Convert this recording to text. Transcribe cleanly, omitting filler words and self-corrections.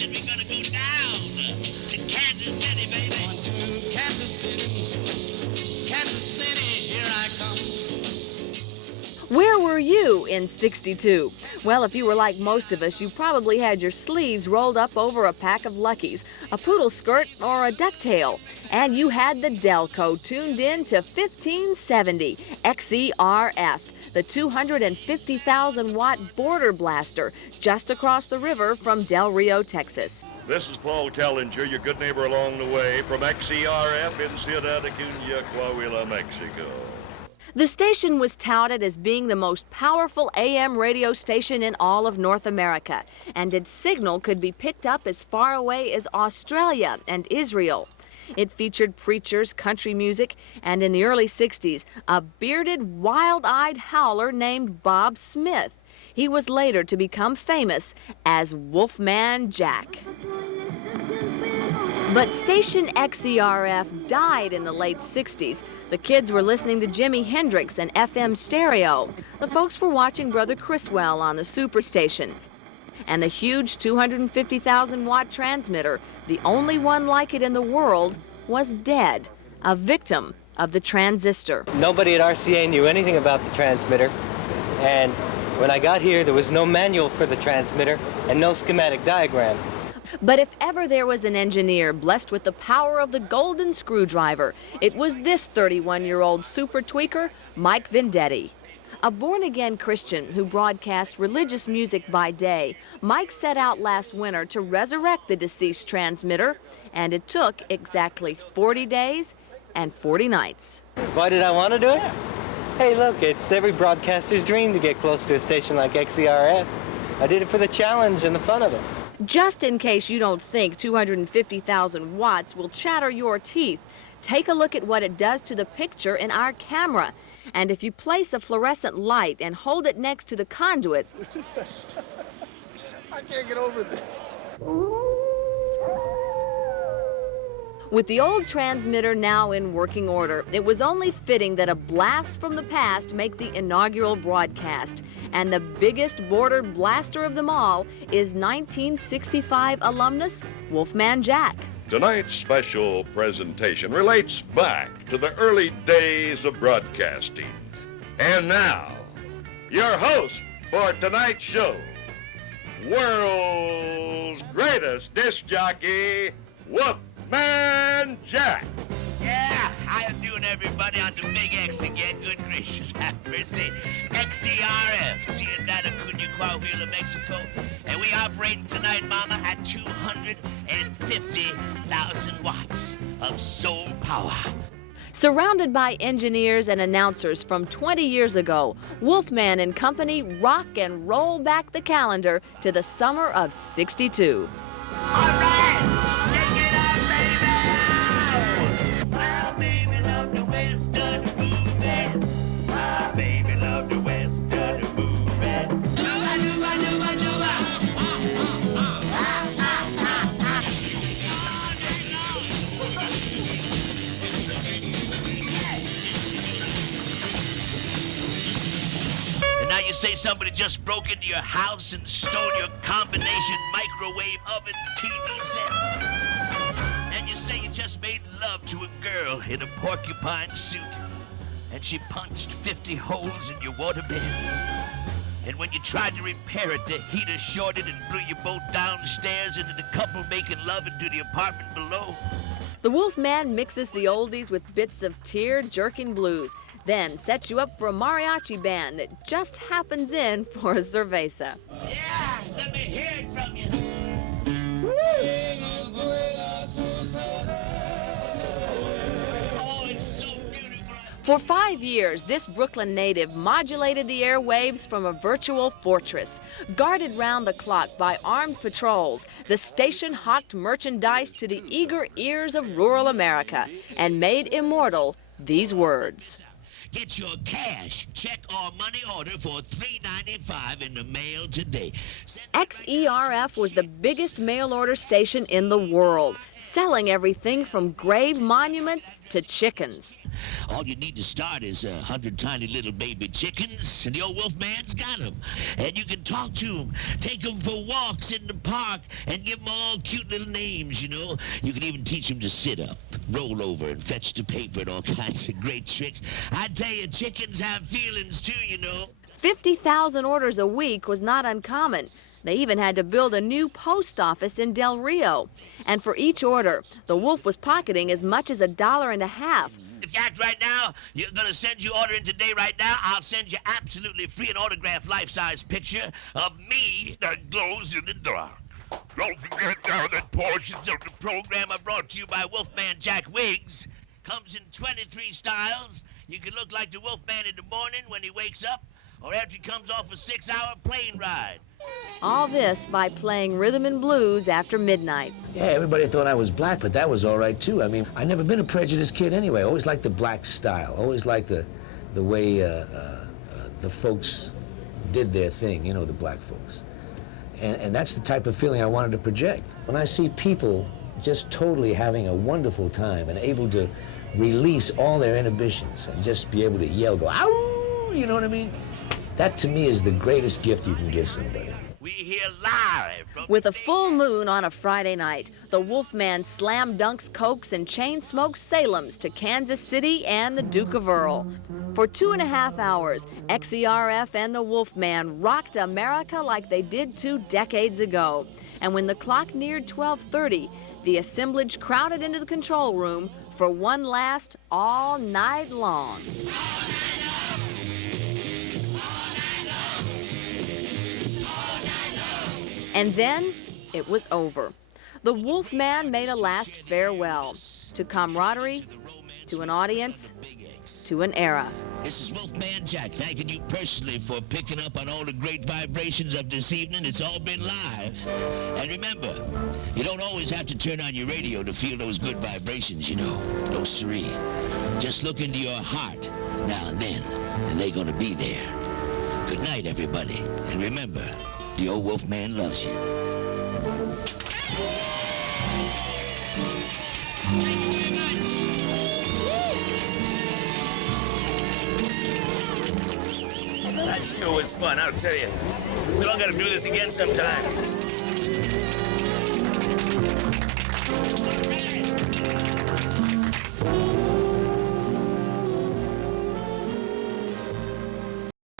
said we're gonna go down to Kansas City, baby. On to Kansas City, here I come. Where were you in '62? Well, if you were like most of us, you probably had your sleeves rolled up over a pack of Luckies, a poodle skirt, or a ducktail. And you had the Delco tuned in to 1570 XERF, the 250,000-watt border blaster just across the river from Del Rio, Texas. This is Paul Kellinger, your good neighbor along the way from XERF in Ciudad Acuña, Coahuila, Mexico. The station was touted as being the most powerful AM radio station in all of North America, and its signal could be picked up as far away as Australia and Israel. It featured preachers, country music, and in the early 60s, a bearded, wild-eyed howler named Bob Smith. He was later to become famous as Wolfman Jack. But station XERF died in the late 60s. The kids were listening to Jimi Hendrix and FM stereo. The folks were watching Brother Criswell on the Superstation. And the huge 250,000-watt transmitter, the only one like it in the world, was dead, a victim of the transistor. Nobody at RCA knew anything about the transmitter, and when I got here, there was no manual for the transmitter and no schematic diagram. But if ever there was an engineer blessed with the power of the golden screwdriver, it was this 31-year-old super tweaker, Mike Vendetti. A born-again Christian who broadcast religious music by day, Mike set out last winter to resurrect the deceased transmitter, and it took exactly 40 days and 40 nights. Why did I want to do it? Hey, look, it's every broadcaster's dream to get close to a station like XERF. I did it for the challenge and the fun of it. Just in case you don't think 250,000 watts will chatter your teeth, take a look at what it does to the picture in our camera. And if you place a fluorescent light and hold it next to the conduit... I can't get over this. With the old transmitter now in working order, it was only fitting that a blast from the past make the inaugural broadcast. And the biggest border blaster of them all is 1965 alumnus Wolfman Jack. Tonight's special presentation relates back to the early days of broadcasting. And now, your host for tonight's show, world's greatest disc jockey, Wolfman Jack. Yeah, how you doing, everybody, on the Big X again? Good gracious, have mercy. XERF, Ciudad Acuña, Coahuila, Mexico. And we operating tonight, Mama, at 250,000 watts of soul power. Surrounded by engineers and announcers from 20 years ago, Wolfman and company rock and roll back the calendar to the summer of '62. All right, shake it up, baby! My baby love the western movement. My baby love the western movement. Juba, juba, juba, juba. And now you say somebody just broke into your house and stole your combination microwave oven TV set. And you say you just made love to a girl in a porcupine suit, and she punched 50 holes in your waterbed. And when you tried to repair it, the heater shorted and blew you both downstairs into the couple making love into the apartment below. The Wolfman mixes the oldies with bits of tear-jerking blues, then sets you up for a mariachi band that just happens in for a cerveza. Yeah, let me hear it from you. Oh, it's so beautiful. For 5 years, this Brooklyn native modulated the airwaves from a virtual fortress. Guarded round the clock by armed patrols, the station hawked merchandise to the eager ears of rural America and made immortal these words. Get your cash, check, or money order for $3.95 in the mail today. XERF was the biggest mail order station in the world, selling everything from grave monuments to chickens. All you need to start is 100 tiny little baby chickens, and the old Wolfman's got them. And you can talk to them, take them for walks in the park, and give them all cute little names, you know. You can even teach them to sit up, roll over, and fetch the paper and all kinds of great tricks. I tell you, chickens have feelings too, you know. 50,000 orders a week was not uncommon. They even had to build a new post office in Del Rio. And for each order, the Wolf was pocketing as much as $1.50. If you act right now, you're gonna send your order in today right now, I'll send you absolutely free an autographed life-size picture of me that glows in the dark. Don't forget now that portions of the program are brought to you by Wolfman Jack wigs. Comes in 23 styles. You can look like the Wolfman in the morning when he wakes up, or after he comes off a 6-hour plane ride. All this by playing rhythm and blues after midnight. Yeah, everybody thought I was black, but that was all right, too. I mean, I never been a prejudiced kid anyway. Always liked the black style. Always liked the way the folks did their thing, you know, the black folks. And that's the type of feeling I wanted to project. When I see people just totally having a wonderful time and able to release all their inhibitions and just be able to yell, go, ow, you know what I mean? That, to me, is the greatest gift you can give somebody. We here live from With a full moon on a Friday night, the Wolfman slam dunks Cokes and chain smokes Salems to Kansas City and the Duke of Earl. For 2.5 hours, XERF and the Wolfman rocked America like they did 2 decades ago. And when the clock neared 12:30, the assemblage crowded into the control room for one last all night long. And then it was over. The Wolfman made a last farewell to camaraderie, to an audience, to an era. This is Wolfman Jack thanking you personally for picking up on all the great vibrations of this evening. It's all been live. And remember, you don't always have to turn on your radio to feel those good vibrations, you know. No siree. Just look into your heart now and then, and they're gonna be there. Good night, everybody. And remember, the old Wolfman loves you. That sure was fun, I'll tell you. We all gotta do this again sometime.